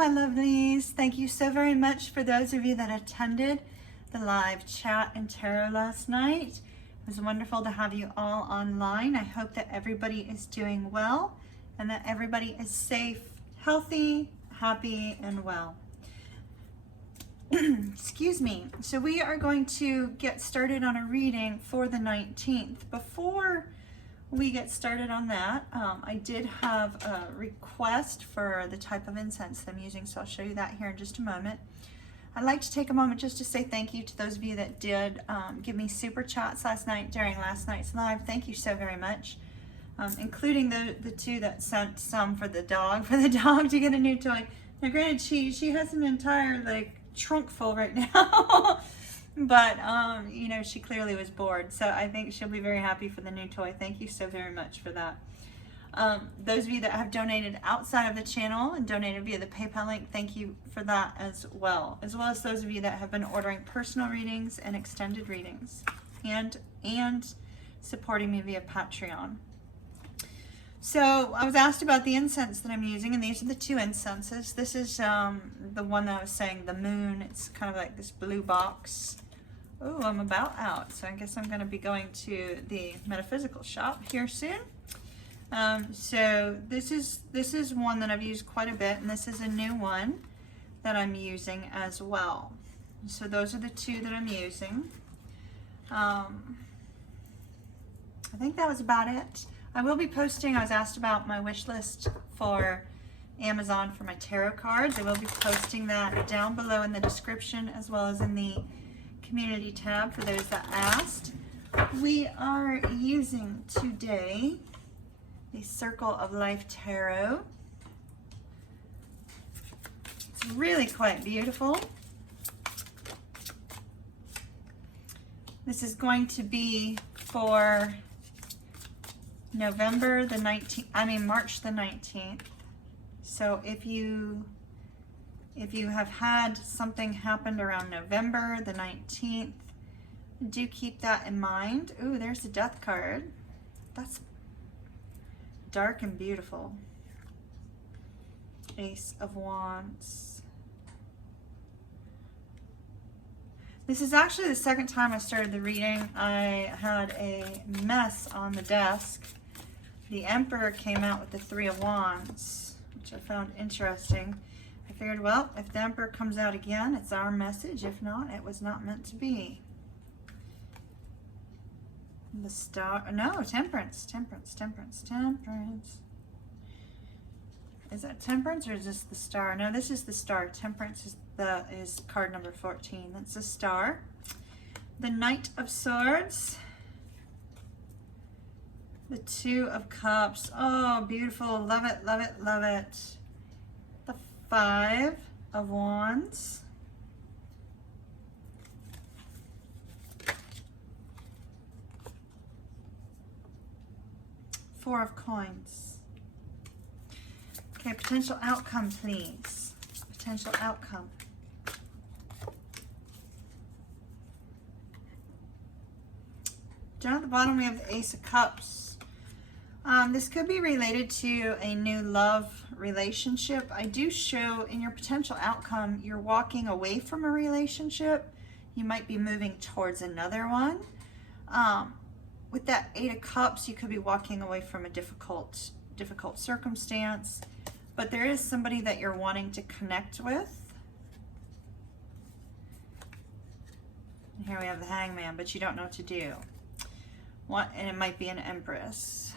my lovelies. Thank you so very much for those of you that attended the live chat and tarot last night. It was wonderful to have you all online. I hope that everybody is doing well and that everybody is safe, healthy, happy, and well. Excuse me. So we are going to get started on a reading for the 19th. Before we get started on that, I did have a request for the type of incense that I'm using, so I'll show you that here in just a moment. I'd like to take a moment just to say thank you to those of you that did give me super chats last night during last night's live. Thank you so very much, including the two that sent some for the dog to get a new toy. Now granted, she has an entire like trunk full right now. But, you know, she clearly was bored, so I think she'll be very happy for the new toy. Thank you so very much for that. Those of you that have donated outside of the channel and donated via the PayPal link, thank you for that as well as those of you that have been ordering personal readings and extended readings and supporting me via Patreon. So I was asked about the incense that I'm using, and these are the two incenses. This is the one that I was saying, the moon. It's kind of like this blue box. Oh, I'm about out, so I guess I'm going to be going to the metaphysical shop here soon. So this is one that I've used quite a bit, and this is a new one that I'm using as well. So those are the two that I'm using. I think that was about it. I will be posting, I was asked about my wish list for Amazon for my tarot cards. I will be posting that down below in the description as well as in the community tab for those that asked. We are using today the Circle of Life Tarot. It's really quite beautiful. This is going to be for November the 19th, March the 19th. So if you have had something happen around November the 19th, do keep that in mind. Ooh, there's the Death card. That's dark and beautiful. Ace of Wands. This is actually the second time I started the reading. I had a mess on the desk. The Emperor came out with the Three of Wands, which I found interesting. I figured, well, if the Emperor comes out again, it's our message. If not, it was not meant to be. The Star, no, Temperance. Is that Temperance or is this the Star? No, this is the Star. Temperance is card number 14. That's the Star. The Knight of Swords. The Two of Cups. Oh, beautiful. Love it, love it, love it. The Five of Wands. Four of Coins. Okay, potential outcome, please. Potential outcome. Down at the bottom, we have the Ace of Cups. This could be related to a new love relationship. I do show in your potential outcome, you're walking away from a relationship. You might be moving towards another one. With that Eight of Cups, you could be walking away from a difficult circumstance, but there is somebody that you're wanting to connect with. And here we have the Hangman, but you don't know what to do. And it might be an Empress.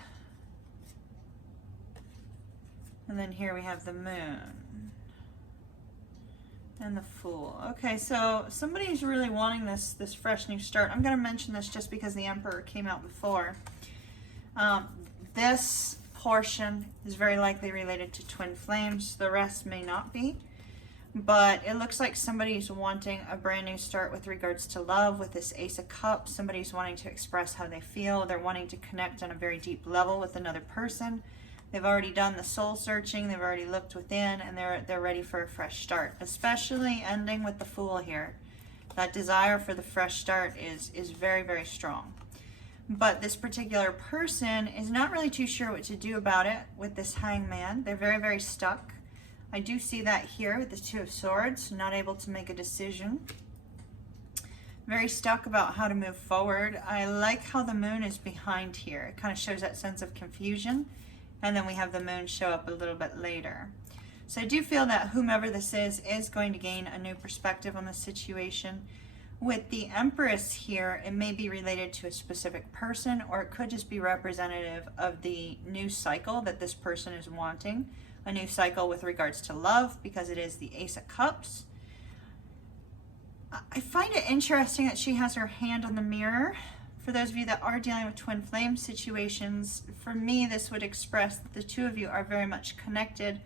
And then here we have the Moon and the Fool. Okay, so somebody's really wanting this fresh new start. I'm going to mention this just because the Emperor came out before. This portion is very likely related to twin flames. The rest may not be. But it looks like somebody's wanting a brand new start with regards to love with this Ace of Cups. Somebody's wanting to express how they feel. They're wanting to connect on a very deep level with another person. They've already done the soul searching. They've already looked within, and they're ready for a fresh start, especially ending with the Fool here. That desire for the fresh start is very, very strong. But this particular person is not really too sure what to do about it with this Hangman. They're very, very stuck. I do see that here with the Two of Swords, not able to make a decision. Very stuck about how to move forward. I like how the moon is behind here. It kind of shows that sense of confusion. And then we have the moon show up a little bit later. So I do feel that whomever this is going to gain a new perspective on the situation. With the Empress here, it may be related to a specific person, or it could just be representative of the new cycle that this person is wanting. A new cycle with regards to love, because it is the Ace of Cups. I find it interesting that she has her hand on the mirror. For those of you that are dealing with twin flame situations, for me, this would express that the two of you are very much connected,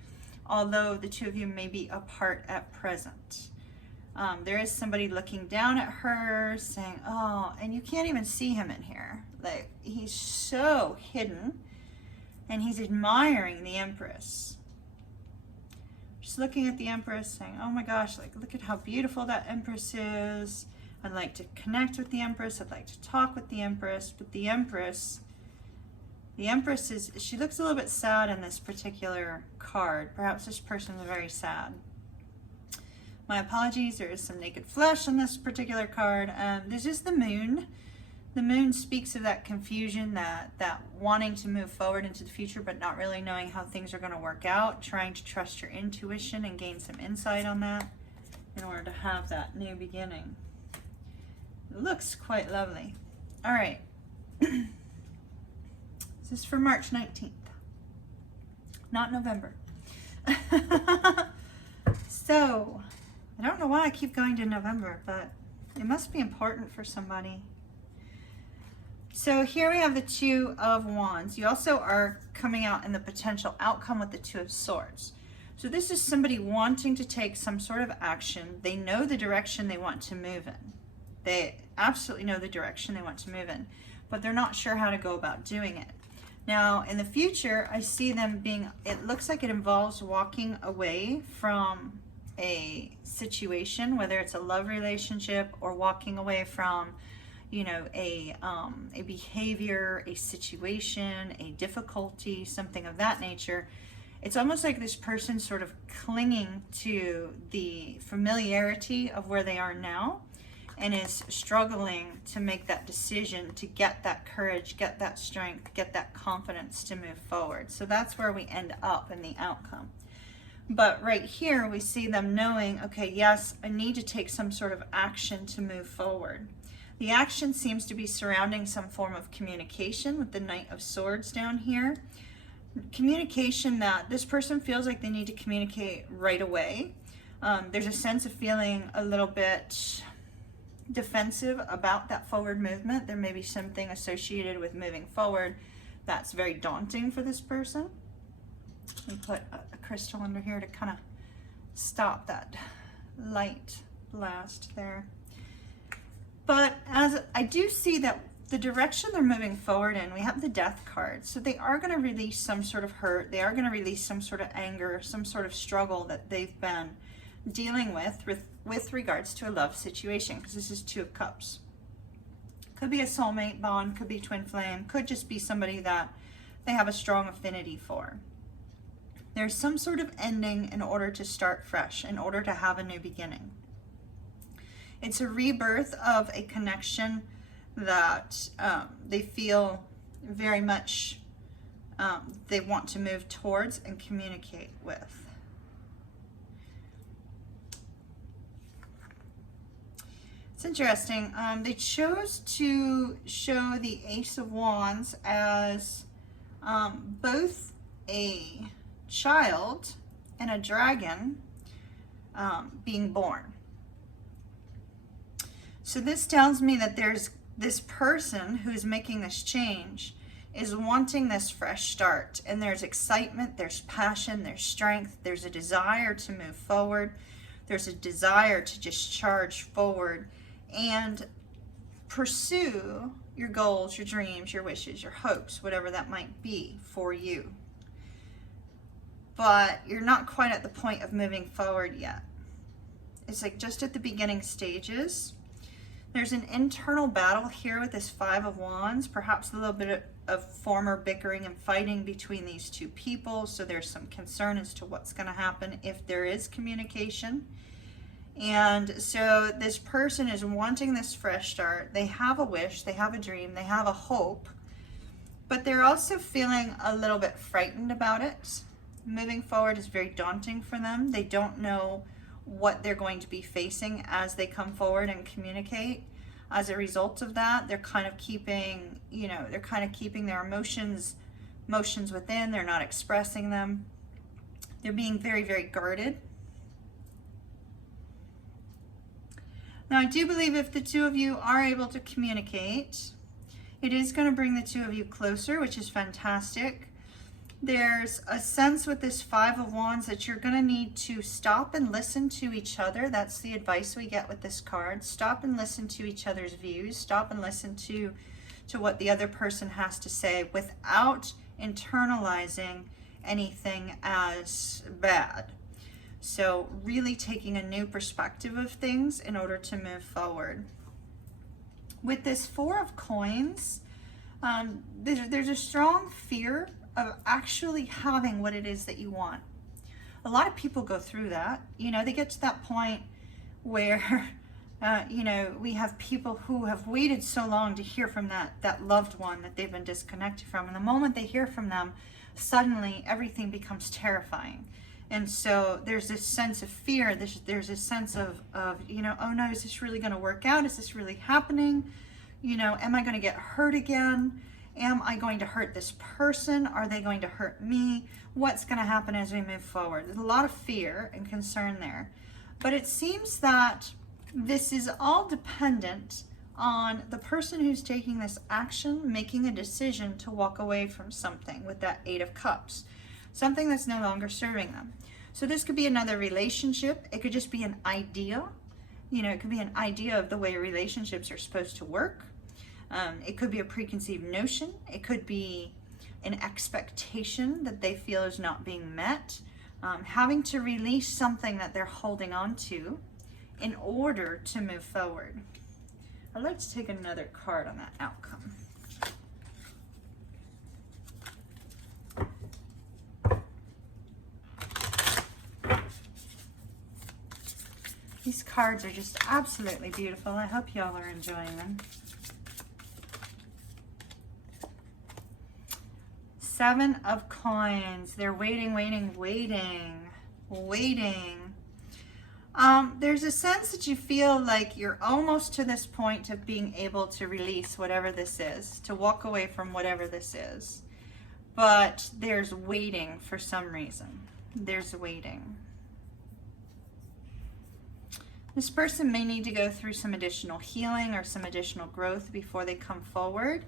although the two of you may be apart at present. There is somebody looking down at her saying, oh, and you can't even see him in here. Like, he's so hidden, and he's admiring the Empress. Just looking at the Empress saying, oh my gosh, like, look at how beautiful that Empress is. I'd like to connect with the Empress. I'd like to talk with the Empress. But the Empress is, she looks a little bit sad in this particular card. Perhaps this person is very sad. My apologies, there is some naked flesh on this particular card. This is the moon. The moon speaks of that confusion, that wanting to move forward into the future, but not really knowing how things are going to work out, trying to trust your intuition and gain some insight on that in order to have that new beginning. It looks quite lovely. All right. This is for March 19th, not November. So, I don't know why I keep going to November, but it must be important for somebody. So here we have the Two of Wands. You also are coming out in the potential outcome with the Two of Swords. So this is somebody wanting to take some sort of action. They know the direction they want to move in. They absolutely know the direction they want to move in, but they're not sure how to go about doing it. Now, in the future, I see them being, it looks like it involves walking away from a situation, whether it's a love relationship or walking away from, you know, a behavior, a situation, a difficulty, something of that nature. It's almost like this person sort of clinging to the familiarity of where they are now and is struggling to make that decision, to get that courage, get that strength, get that confidence to move forward. So that's where we end up in the outcome. But right here, we see them knowing, okay, yes, I need to take some sort of action to move forward. The action seems to be surrounding some form of communication with the Knight of Swords down here. Communication that this person feels like they need to communicate right away. There's a sense of feeling a little bit defensive about that forward movement. There may be something associated with moving forward that's very daunting for this person. We put a crystal under here to kind of stop that light blast there. But as I do see that the direction they're moving forward in, we have the Death card. So they are going to release some sort of hurt. They are going to release some sort of anger, some sort of struggle that they've been dealing with regards to a love situation, because this is Two of Cups. Could be a soulmate bond, could be twin flame, could just be somebody that they have a strong affinity for. There's some sort of ending in order to start fresh, in order to have a new beginning. It's a rebirth of a connection that they feel very much they want to move towards and communicate with. It's interesting. They chose to show the Ace of Wands as both a child and a dragon being born. So this tells me that there's this person who is making this change is wanting this fresh start, and there's excitement, there's passion, there's strength, there's a desire to move forward, there's a desire to just charge forward and pursue your goals, your dreams, your wishes, your hopes, whatever that might be for you. But you're not quite at the point of moving forward yet. It's like just at the beginning stages. There's an internal battle here with this Five of Wands, perhaps a little bit of former bickering and fighting between these two people. So there's some concern as to what's going to happen if there is communication. And so this person is wanting this fresh start. They have a wish, they have a dream, they have a hope, but they're also feeling a little bit frightened about it. Moving forward is very daunting for them. They don't know what they're going to be facing as they come forward and communicate. As a result of that, they're kind of keeping, you know, they're kind of keeping their emotions within. They're not expressing them. They're being very, very guarded. Now, I do believe if the two of you are able to communicate, it is going to bring the two of you closer, which is fantastic. There's a sense with this Five of Wands that you're going to need to stop and listen to each other. That's the advice we get with this card. Stop and listen to each other's views. Stop and listen to what the other person has to say without internalizing anything as bad. So really taking a new perspective of things in order to move forward. With this Four of Coins, there's a strong fear of actually having what it is that you want. A lot of people go through that. You know, they get to that point where, you know, we have people who have waited so long to hear from that loved one that they've been disconnected from. And the moment they hear from them, suddenly everything becomes terrifying. And so there's this sense of fear, there's a sense of, you know, oh no, is this really going to work out? Is this really happening? You know, am I going to get hurt again? Am I going to hurt this person? Are they going to hurt me? What's going to happen as we move forward? There's a lot of fear and concern there. But it seems that this is all dependent on the person who's taking this action, making a decision to walk away from something with that Eight of Cups. Something that's no longer serving them. So this could be another relationship. It could just be an idea. You know, it could be an idea of the way relationships are supposed to work. It could be a preconceived notion. It could be an expectation that they feel is not being met. Having to release something that they're holding on to in order to move forward. I'd like to take another card on that outcome. These cards are just absolutely beautiful. I hope y'all are enjoying them. Seven of Coins. They're waiting, waiting, waiting, waiting. There's a sense that you feel like you're almost to this point of being able to release whatever this is, to walk away from whatever this is. But there's waiting for some reason. There's waiting. This person may need to go through some additional healing or some additional growth before they come forward,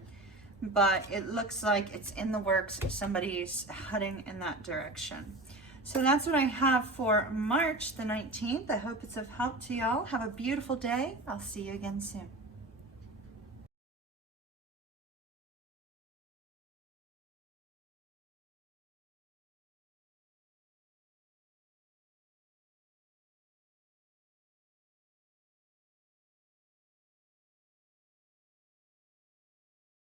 but it looks like it's in the works if somebody's heading in that direction. So that's what I have for March the 19th. I hope it's of help to y'all. Have a beautiful day. I'll see you again soon.